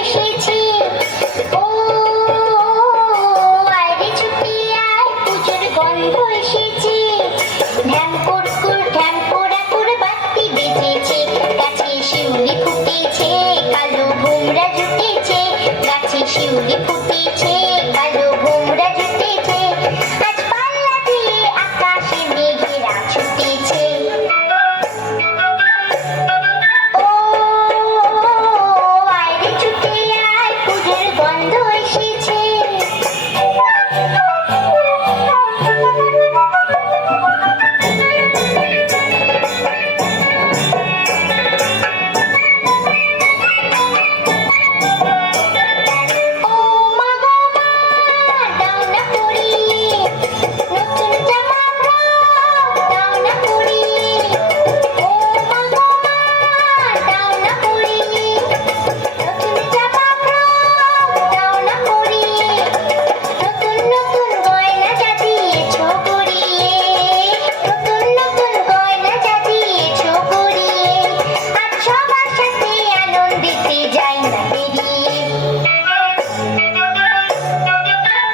এসেছে। ও আরে ছুটি আয়, পুজোর গন্ধ এসেছে। ঢ্যাং কুরকুর ঢ্যাং পোড়াকুর বাতি বেজেছে, গাছে শিউলি ফুটেছে, কালো ভোমরা জুটেছে, গাছে শিউলি ফুটেছে, কালো ভোমরা জুটেছে। আজ পাল্লা দিয়ে আকাশে মেঘেরা ছুটেছে। ও আয় রে ছুটে আয়, পুজোর গন্ধ এসেছে। ও মা গো মা, দাও না পরিয়ে নতুন জামা দাও না পরিয়ে। ও মা গো মা, দাও না পরিয়ে নতুন জামা দাও না পরিয়ে। নতুন নতুন গয়না যা দিয়েছো পরিয়ে, নতুন নতুন গয়না যা দিয়েছো পরিয়ে। আজ সবার সাথে আনন্দিতে যাই না বেরিয়ে।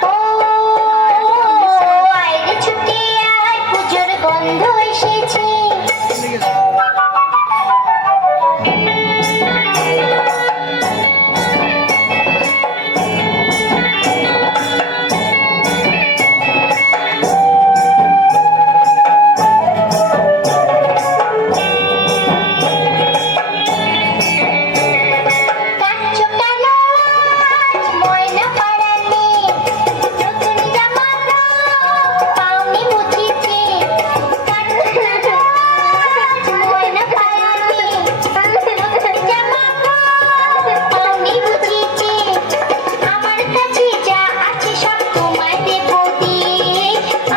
ও আয় রে ছুটে আয়, পুজোর গন্ধ এসেছে। কাঁদছো কেন আজ ময়না পাড়ালে, নতুন জামা পাওনি বুঝিছে। কাঁদছো কেন আজ ময়না পাড়ালে, নতুন জামা পাওনি বুঝিছে। আমার কাছে যা আছে সব তোমায় দেব দিয়ে,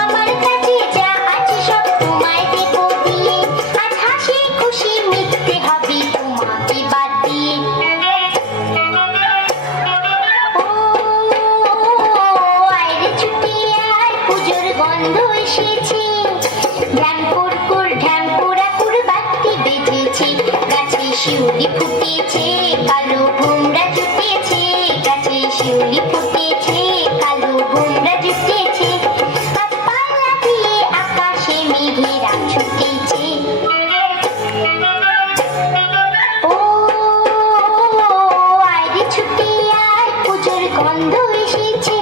আমার কাছে যা আছে সব তোমায় দেব দিয়ে। আজ হাসি খুশি মিটতে হবে তোমাকে বাদ দিয়ে। ও আয় রে ছুটে আয়, পুজোর গন্ধ এসেছে। ঢ্যাং কুরকুর ঢ্যাং পোড়াকুর বাতি বেজেছে, গাছে শিউলি ফুটেছে, কালো ভোমরা জুটেছে, গাছে শিউলি ফুটেছে, কালো ভোমরা জুটেছে। আজ পাল্লা দিয়ে আকাশে মেঘেরা ছুটেছে। ও আয় রে ছুটে আয়, পুজোর গন্ধ এসেছে।